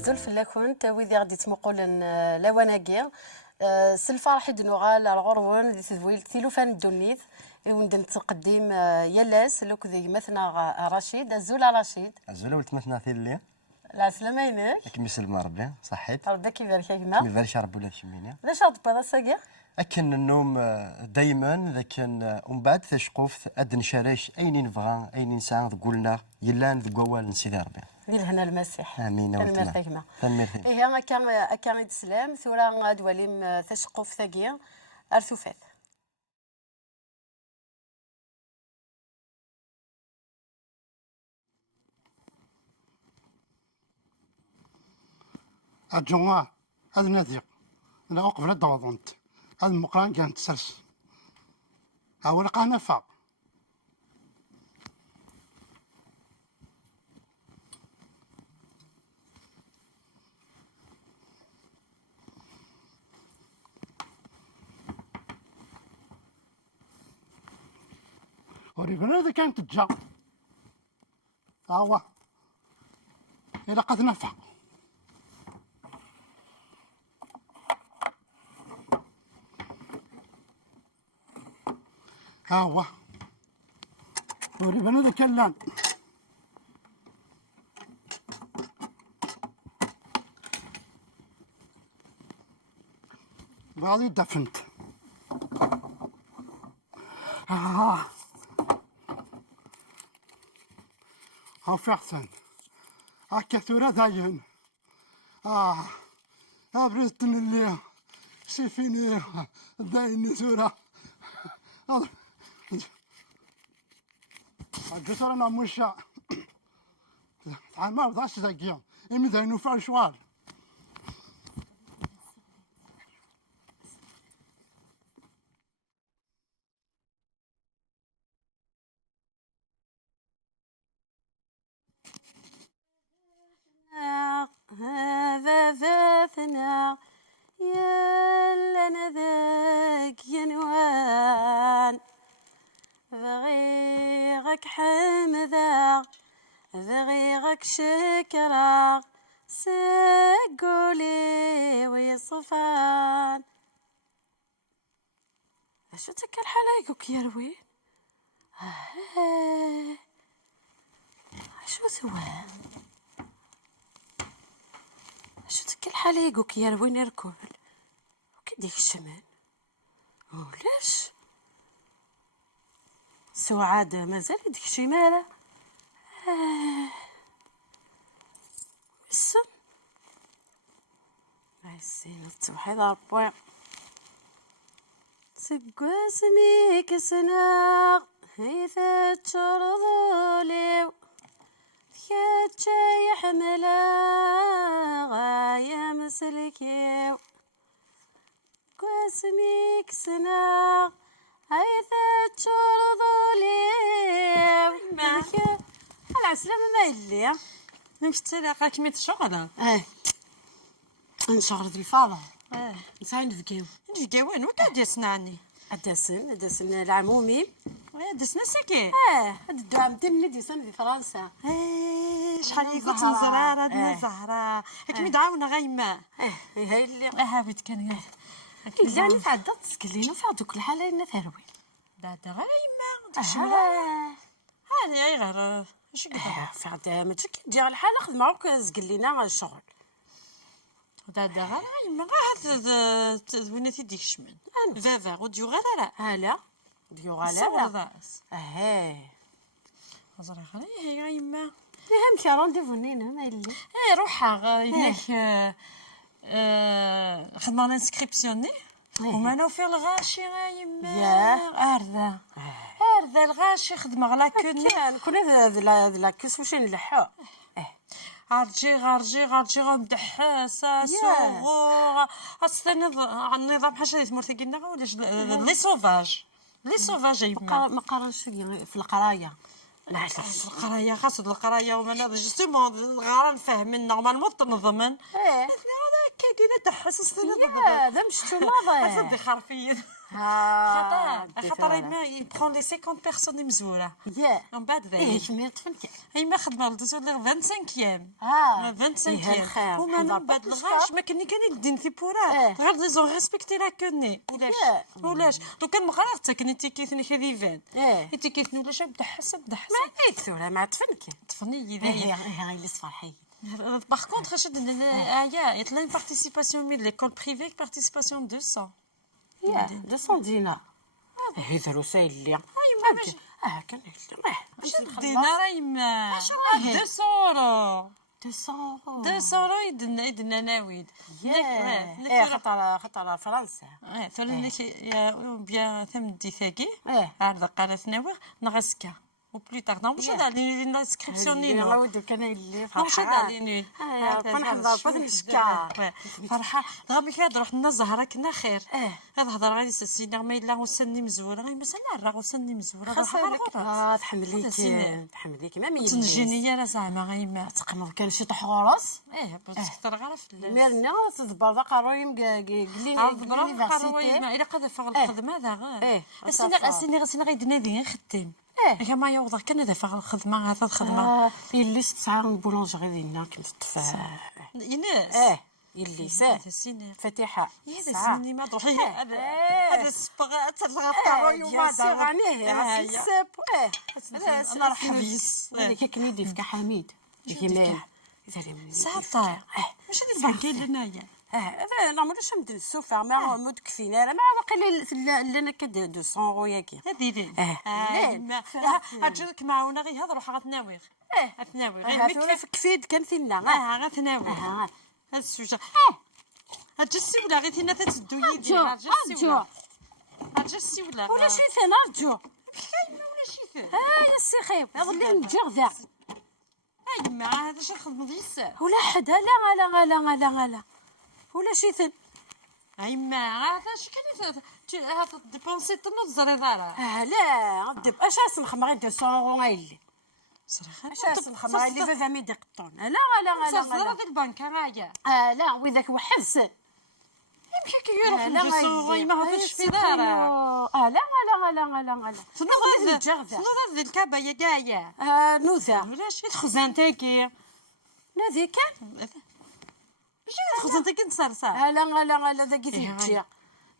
الزلف اللكون ويدي غادي تمقولن لواناكي سلفرح دنوغال الغرون دي تدويل تيلوفان الدنيث وندن تقديم يلاس لوك ذي مثنا رشيد الزولا رشيد الزولا ولت مثنا ثيلي العسلامة ينك كيما يسلم ربي صحيت ربي يبارك لنا كيما يبارك ربي ولا تشميني باش غتبقى الساقي أكن النوم دايما لكن ومن بعد تشقوف أدن شريش أين نبغى أين نسعى قلنا يلان ذقوال نسيدي ربي لهنا المسيح امين تنمرتكما تنمرتك هي كان السلام ثورة دواليم تشقوف ثاقية أرثوفات الجمعة هذا نادي أنا أقبل الدوضنت هذا المقران كانت تسرس أول قنفة وريبنا هذا كانت تجا هو إلى قد نفع ها هو وريبنا هذا كلان غادي دفنت ها في أحسن كثورة داين برزتن اللي شايفيني دايني ثورة قلت انا مش ما رضاش تاقيهم امي داينو فيها شوال هذا ذاتنا يا لنا ذاك ينوان بغيغك حمدا بغيغك شكرا سقولي ويصفان شو تك الحلايقك يا روين شو سوى شو تك الحلايقك يا روين يركب وكديك الشمال وليش سعاد مازال يديك شي مالا السم عايزين التوحيد ربي سقاسميك سناغ هيثا تشرضوليو ثيات شاي حملا غاية مسلكيو قاسميك سناغ هيثا تشرضوليو العسلامة ما اللي نمشي تلاقا كمية الشغل نشغل ذي الفاضة نسعي نفقاو وين وكا ديسنا عني داسن العمومي دسنا ساكي هاد الدعم تمني ديسان في فرنسا شحال يقول زرارة دنا زهرة هاك مدعاونا غايمة هاي اللي هاويت كان يعني تعدى تسكلينا في هادوك الحالة ثروي بعد غير يما هاني اي غير اش قدر في عدا ما تشكي ديال الحالة خدمة زقلينا الشغل دادا غير يما هاد وين تيديك الشمن فافا وديو غير لا هلا ديو غالا صور ضاس هزري غير هي يما فيها مشى رونديفو نينا ما يلي روحها هناك خدمة لانسكريبسيوني وما انا في الغاشي يما هذا الغاشي خدمة غلا كوني كنا لا كيس واش نلحو غارجي مدحاسة سوغو استنى النظام حاجة مرتقلنا ولاش لي سوفاج يما ما قراش في القرايه القرايه خاصة القرايه ومن هذا جوستومون غير نفهم نورمالمون تنظمن هذا كاين تحس استنى هذا مشتو ماضي صدق خرفيا خاطر ما يبخون لي 50 بيرسون مزوره من بعد ذلك كمية تفنكي هي ما خدمه لدوزو لي 25 25 وما من بعد الغاش ما كان يدين في بورا غير ديزون ريسبكتي لا كوني ولاش لو كان مقرر تكني تيكيثني كذيفان تيكيثني ولاش بدحس ما يكثر ما تفنكي تفني هي اللي صفرحي Par contre, il y a une participation de l'école privée, participation 200. 200 دينار هذا رسائل اللي كان دينار يما 200 اورو 200 اورو يدنا ناويد خطر فرنسا ثلاث بيان ثمن ديثاكي عرض قالت ناوي نغسكا وبلي تاغ مش هذا الانسكريبسيون نينو يلا ودو كان اللي مش هذا اللي نحضر بطن الشكا فرحه غابي كي تروح لنا زهره كنا خير هذا هضر غادي سينا ما الا وسني مزوره غير مثلا الرا وسني مزوره تحمليك ما ميل تنجيني انا زعما غيما تقمر كان شي طحورس بس كثر غير في مالنا تدبر ذا قرويم قليل ما الا قد فغ الخدمه ذا غير اسيني غيدنا نخدم ما يوضح كان دافع الخدمه هذا الخدمه اللي تسعى بولونجري ديالنا كنتفا يناس اللي فاتحه هذا سيني ما تروحي هذا السبغات تغطى يوم غانيه السب انا راح حبيس هذيك كنيدي في حميد كيما ساطا واش هذه البنكه لنايا لا ماش نمد السوفر ما مود كفينا ما باقي لنا كد 200 اورو ياكي هذه هاجيك معاونا غير هذا روح غتناوي غتناوي غير كفيد كان فينا غتناوي هذا السوجه هاجسي ولا غير هنا تتدو يدي هاجسي ولا شي ثنا رجو ولا شي ثنا يا السي خيب غادي نجر ذا ما هذا شي خدمه ديال ولا حدا لا ولا شي ثن ما هذا شي كان هذا ديبونسي تنوض زريداره لا دب اش نخمر غير 200 اورو غايلي اش نخمر اللي فيها ميدي قطون لا صافي هذا البنك رايا لا وذاك وحبس يمكن كيروح للسوق ما هضرش في داره لا تنوض الكعبه يا كايا نوذا ولاش يدخل تاكي نادي كان ماشي يدخل تاكي نصرصر لا ذاك تيجي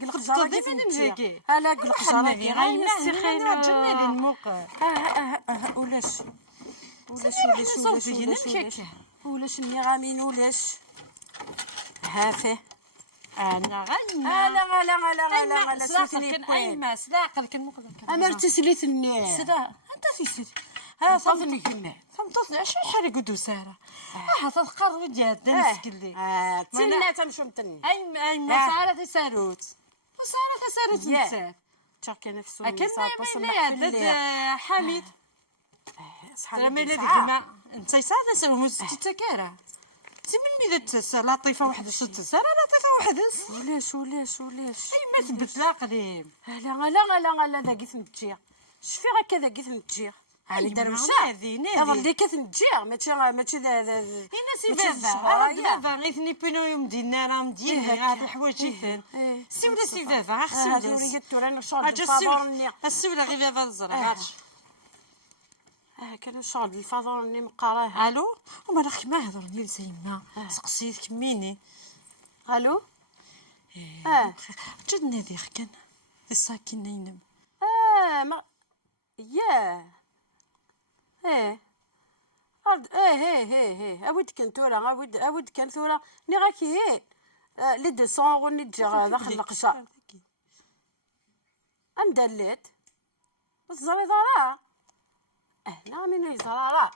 قل خجاره كيف نجي لا قل خجاره كي غير السخين جنالي الموقع ولاش ولاش ملي غامين ولاش هافه انا لا سلاقك ايما سلاقك المقدر انا ارتسليت الناس سدا انت في صافني كنا فهمت اش حرق دوساره هذا القرو ديال مسكلي تسنى تمشوا متني ايما ساره ساروت نتساب تشارك انا في السوق كان حميد رمي لي ديما انت ساده سومو تتكاره من ميدا لطيفه وحده تسرى لطيفه وحده ولاش ما ثبت لا قديم لا ذاك نتجير شفي هكا ذاك نتجير هاني داروا هذه اللي كتنتجير ماشي هنا سي فافا غيثني بينو يوم دينا راه مدير هذا الحوايج يثن سي ولا سي فافا خصو ولا غير فافا الزرع كانوا شغل الفضل اللي مقراه الو وما راك ما هضرني زيما سقسيت كميني الو جد نادي كان الساكن ينام ما اود كان ثورة اود كان ثورة ني غاكي لي 200 اورو نتجا داخل القشا اندلت الزريضه لا من الزراره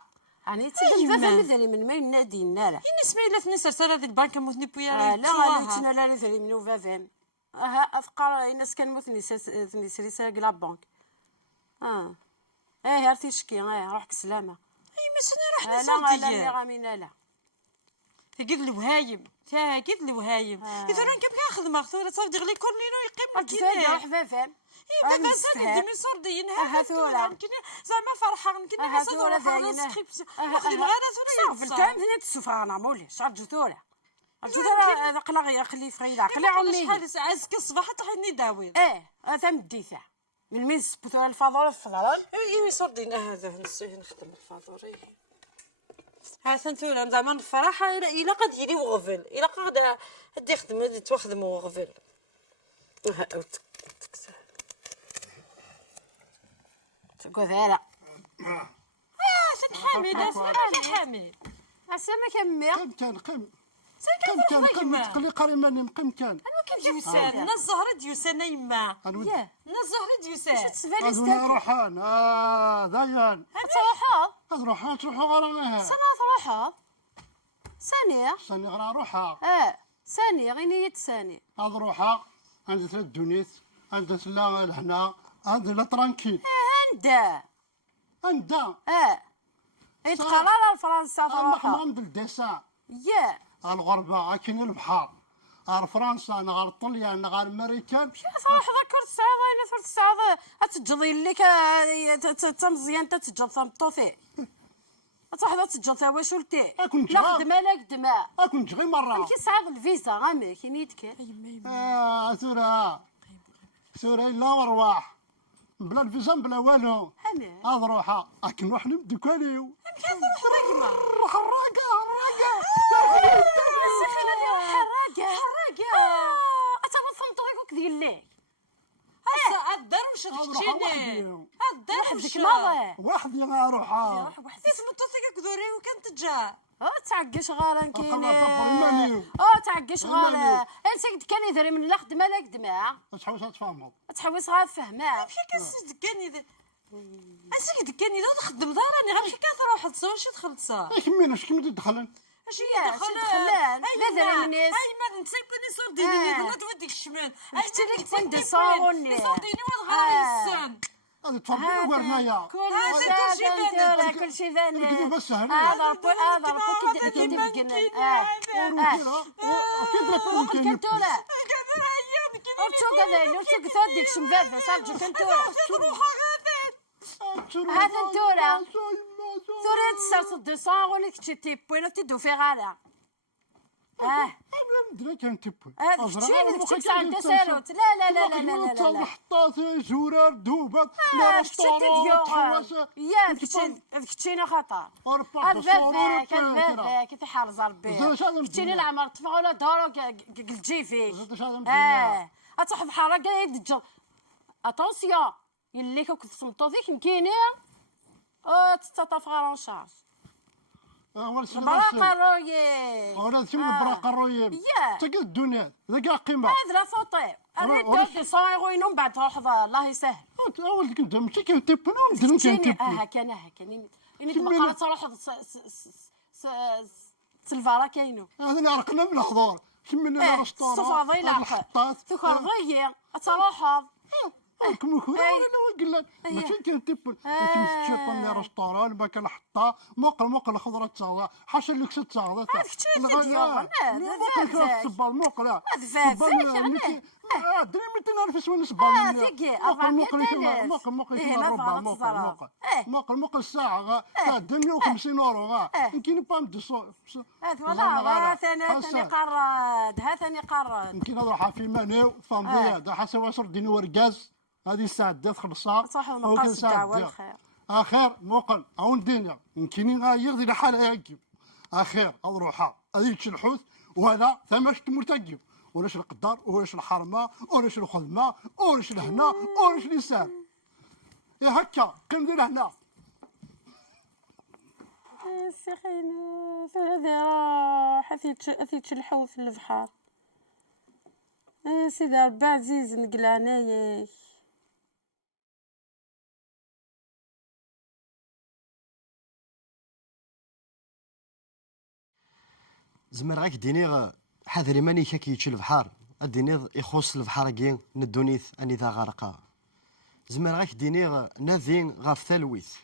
يعني تسدد فافا مثلي من ما ينادي لا إني سمعي لا ثني سرسالة ذي البنكة موثني بويا لا غادي لا مثلي من فافا اثقر الناس كان مثني سرسالة كلا بنك هارتي شكي روحك سلامة أي مسنا راح لا نسعدي لا غامينا لا تاكد الوهايم تاكد الوهايم إذا راه كان خدمة ثورة صافي دغلي كورنينو يقيم كينا روح فافا بابا سادي دمي صوردين ها ثورة يمكن زعما فرحة يمكن حسد ولا فرحة سكريبسيون وخدم غادا ثورة في الكلام هنا تسوفانا مولي شرجو ثورة قلا خلي فريدا قلا عمي شحال عزك الصباح طحني داوي هذا مديثة من مين سبتوا الفاضور الفضلان ايوي صوردين هذا نخدم الفاضور ها ثورة زعما الفرحة إلا قد يلي وغفل إلا قد هدي خدمة هدي تخدم وغفل تقول ذا سن حامد سن حامد أسمع كمية كم كان تقلي قريماني مقيم كان أنا كيف يوسان نا الزهرة ديوسان يما نا الزهرة ديوسان أنا روحان ضيان تروحوا تروحوا غرامها سنة تروحوا ثانية غرا روحها ثانية غير ثانية هاد روحها عند ثلاث دونيت عند ثلا لهنا عند لا ترانكيل عند يتقرر فرنسا تروحوا عند الدسا الغربة كاين البحر غير فرنسا غير الطليان غير الامريكان صراحة ذكرت السعادة إلا ثرت السعادة أتجضي لك تمزيان تتجض ثمطوثي أتوحد تتجض ثواش ولتي لا خدمة لا قدمة كنت غير مرة كي صعب الفيزا غامي كي نيتك سورة إلا ورواح بلا الفيزا بلا والو هاد روحها نروح نبدو كاليو روح الراقة أتبغى فمطريك ديال الليل الدروش تشيني الدروش واحد يا روحها اسم الطوطيك كذوري وكانت تجا تعقش غالا كاين تعقش غالا انت كان يدري من لا خدمه لا قدمه تحوس تفهموا تحوس غا فهمها كيف كاس دكاني ذا اسك دكاني ذا تخدم داراني غير كثر واحد تصور شي تخلصها كمين اش كمين تدخلن اش هي دخلان لا دري الناس اي ما نسيبني صورديني لا توديك الشمال اش اللي كتندي صاوني صورديني والغرا السن هذا تفضلوا ورنايا كل شيء ثاني بس هذا هذا كيدي بقنا كنتولا وشو كذا وشو كثوديك شمفافه صار كنتولا هذا انتورا ثورة تسعة 200 ولك تشتي بوين تدو في غالا درا كان تبوي شنو كنت عند ساروت لا حطات زورار دوبات لا ريستورون يا كتشينا خطر هذا كي تحرز ربي كتشيني العمر طفعوا ولا دارو قلتجي فيك اتحض حركه يدجر اتونسيون يلي كنت صمتو ذيك مكينه تتطف غير شارج براقه رويه ولا ثم براقه رويه تقد الدنيا ذاك قيمه هذا لا فوطي انا دوك 100 يورو ينوم بعد تروح الله يسهل اول كنت ماشي كان تيبو نديرو كان تيبو هكا اني تبقى تروح سلفارا كاينو هذا اللي عرقنا من الحضور شمنا الريستوران الصفا ضيلا ثكر ضيع تروح كم خويا انا قلنا ماشي كان تيبل تمشي طني ريستوران ما كان حطها موقل خضره تصاغ حاشا لك تصاغ هذاك شي ديال موقل الصبال موقل دري 200 ألف سوى نسبة موقل الساعة 150 يورو يمكن با والله ثاني قرد يمكن نروح في مانيو فامضية دا حسوا وصل ديني ورقاز هذه الساعة دات خلصها صح المقاصد الدعوة الخير اخر موقل او الدنيا يمكن يغير ذي الحالة يعجب اخر او روحها هذيك الحوت ولا ثماش مرتقب ولاش القدر ولاش الحرمه ولاش الخدمه ولاش الهنا ولاش اللسان يا هكا قيم دير هنا سخينه هذه راه حثيت تشلحو في البحر سيدي ربي عزيز نقلع هنايا زمر غاك ديني حذري ماني كي يتش البحر الديني يخص البحر كين ندونيث اني ذا غرقا زمر غاك ديني ناذين غاف ثلويث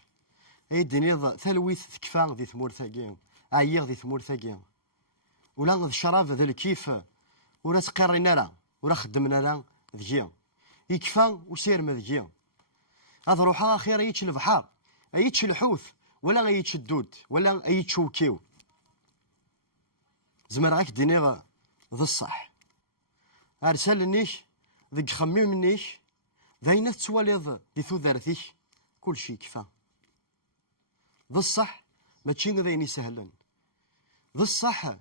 اي ديني ثلويث تكفى ذي ثمور ثاقين عيغ ذي ثمور ثاقين ولا غد الشراب ذا الكيف ولا تقرينا راه ولا خدمنا راه ذجي يكفى وسير ما ذجي هذا روحها خير يتش البحر يتش الحوت ولا يتش الدود ولا يتش وكيو زمر غاك ديني ذا الصح ارسلنيش ذيك خممنيش ذاينة تواليض دي ثوذارتيك كل شي كفى ذا الصح ماشي ذاين يسهلن ذا الصح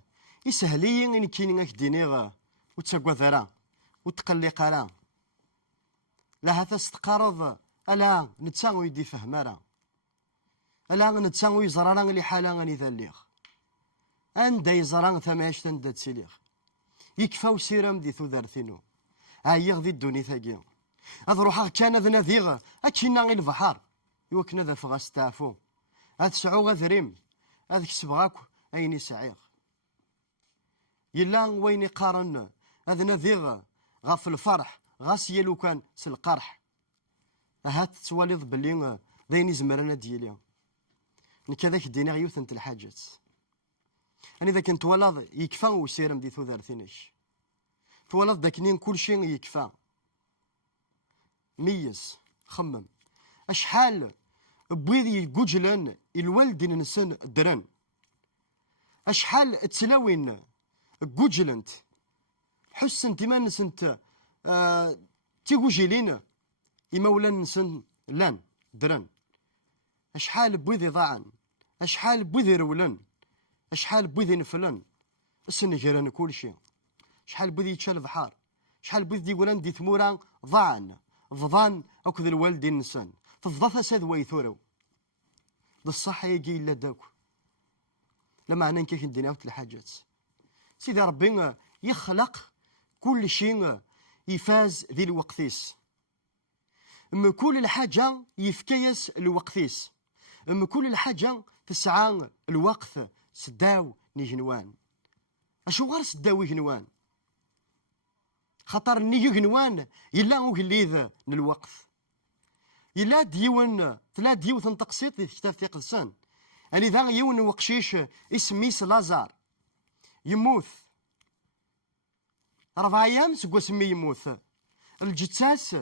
يسهلين إن كيني غاك ديني وتساقوا ذرا وتقلق راه لا هذا استقارض ألا نتساوي يدي فهم راه ألا نتساوي يزرارا اللي حالا غني ذا الليغ أندا يزران ثماش تندا تسيليغ يكفاو سيرام دي ثوذارثينو عيغ ذي الدوني ثاقي هذا روحها كان ذا نذيغ أكينا غي البحر يوكنا ذا فغاس تعفو هذا سعو غذريم هذا كسبغاك أيني سعيغ يلا وين يقارن هذا نذيغ غاف الفرح غاس يلو كان سالقرح هات تواليض بلي ذاين زمرنا ديالي نكذاك دينا غيوث انت الحاجات أنا إذا كنت ولاد يكفى وسيرم دي ثوذارثينيش ولاد داكنين كل شيء يكفى ميز خمم أشحال بويدي جوجلان الوالد نسن درن أشحال تلاوين جوجلنت حس انت ما نسنت تيجوجلين إمولان نسن لان درن أشحال بويدي ضاعن أشحال بويدي رولن شحال بوذي نفلن السن جيران كل شيء شحال بوذي يتشال البحر شحال بوذي يقولان دي ثمورا ضاعن ضضان أكذ الوالدين النسان تضضاث ساد ويثورو ذا الصحة يجي إلا داك لما أنا نكيك نديناوت الحاجات سيدي ربي يخلق كل شيء يفاز ذي الوقتيس أما كل الحاجة يفكيس الوقتيس أما كل الحاجة تسعى الوقت سداو نيجنوان اشو غير سداو يجنوان خطر نيجي جنوان يلا وهليذ الوقت يلا ديون ثلاث ديوث تقسيط في كتاب تيقدسان يعني ذا يون وقشيش اسميس لازار يموت 4 أيام سكوا سمي يموت الجتاس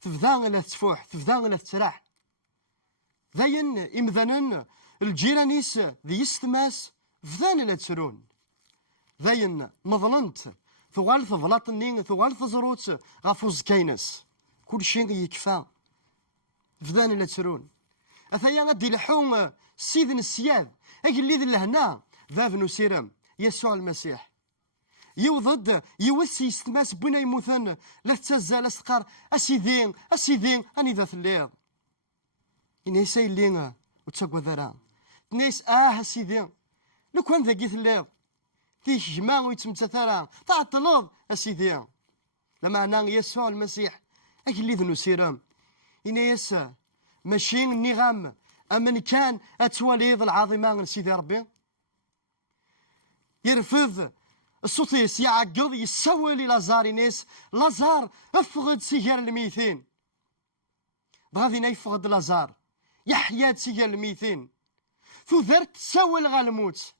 تفذا لا تفوح تفذا لا تسرح ذاين إمذانا الجيرانيس ذي يستماس فذان لا تسرون ذاين مظلنت ثوال فضلاطني ثوال فزروت غافوز كاينس كل شيء يكفى فذان لا تسرون أثايا غادي لحوم سيدنا السياد أجل اللي ذي لهنا ذا بنو سيرم يسوع المسيح يوضد يوسي يستماس بنا يموثن لا تزال استقار أسيدين أسيدين أني ذا الليل إني سايلين وتساقوا ذرا ناس أسيدين لو كان ذاكيت الليل فيه جماع ويتمتثرا تعطلوض أسيدي لما أنا يسوع المسيح أجل اللي ذنو سيرام إنا يسا ماشي النغام أمن كان أتواليض العظيمة سيدي ربي يرفض الصوتيس يعقض يسوي لي لازار ناس لازار افقد سيجار الميتين بغادي يفقد لازار يحيا سيجار الميتين ثو ذرت تساوي لغا الموت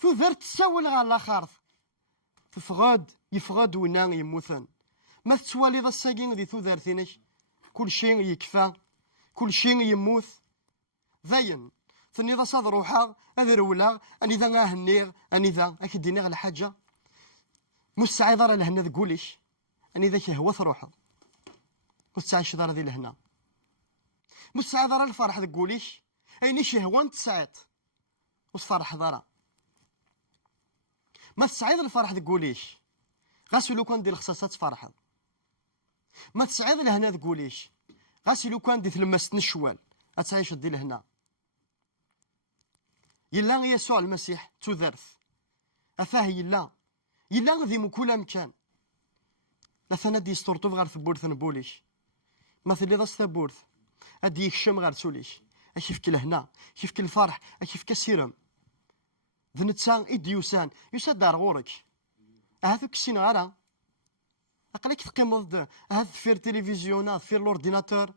ثو ذرت تساوي لغا الاخر يفقد وينا يموتن ما تتوالي ذا الساقين ذي ثو ذرتينش كل شيء يكفى كل شيء يموت ذاين ثني ذا صاد روحا هذا رولا اني ذا هنيغ اني ذا اكديني على حاجه مستعيض راه لهنا تقوليش اني ذاك هو روحا مستعيد شذا ذي لهنا مستعيض راه الفرح تقوليش ايني شهوان تسعيد وصفرح ضرا ما تسعيد الفرح تقوليش غاسي لو كان دير الخصاصات فرحه ما تسعيد لهنا تقوليش غاسي لو كان دي تلمستني الشوال اتعيش دي لهنا يلا يسوع المسيح تذرث افاه يلا ذي مكول مكان لا ثنا دي ستورتو غير ثبورث نبوليش مثل ذا ستبورث ادي يكشم غير سوليش اشيفك لهنا شيفك الفرح اشيفك السيرم ذنتسان إديوسان يساد دار غورك هذوك السين غارة أقلك تقيمض هذا فير تلفزيونات فير لورديناتور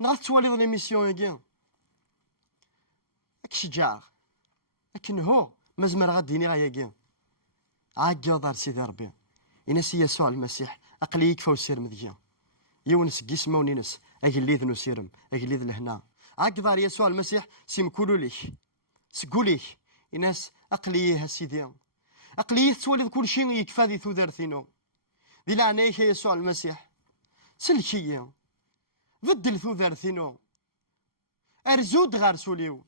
نغات تواليض ليميسيون ياكي اك شجاع لكن هو مازمر غاديني غاياكي عاقا دار سيدي ربي إناس يسوع المسيح أقلي يكفى وسير مذيا يونس قيسما ونينس أجليذ نسيرم أجليذ لهنا عاقا دار يسوع المسيح سيمكولو ليك سقوليك إناس أقليه هسيدي أقليه تواليض كل شيء يكفى ذي ثودرثينو ذي لعنيك يسوع المسيح سلكي بدل ثودرثينو أرزود غار سوليو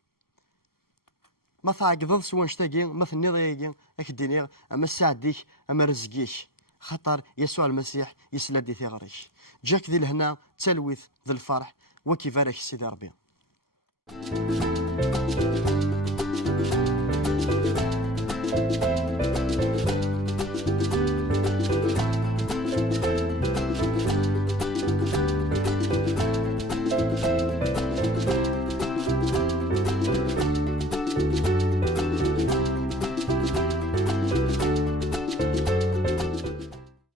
ما تعقدض سوا نشتاقي ما ثني ضيقي اكديني اما ساعديك اما رزقيك خاطر يسوع المسيح يسلدي ثغريك جاك ذي لهنا تلويث ذي الفرح وكيف راك سيدي ربي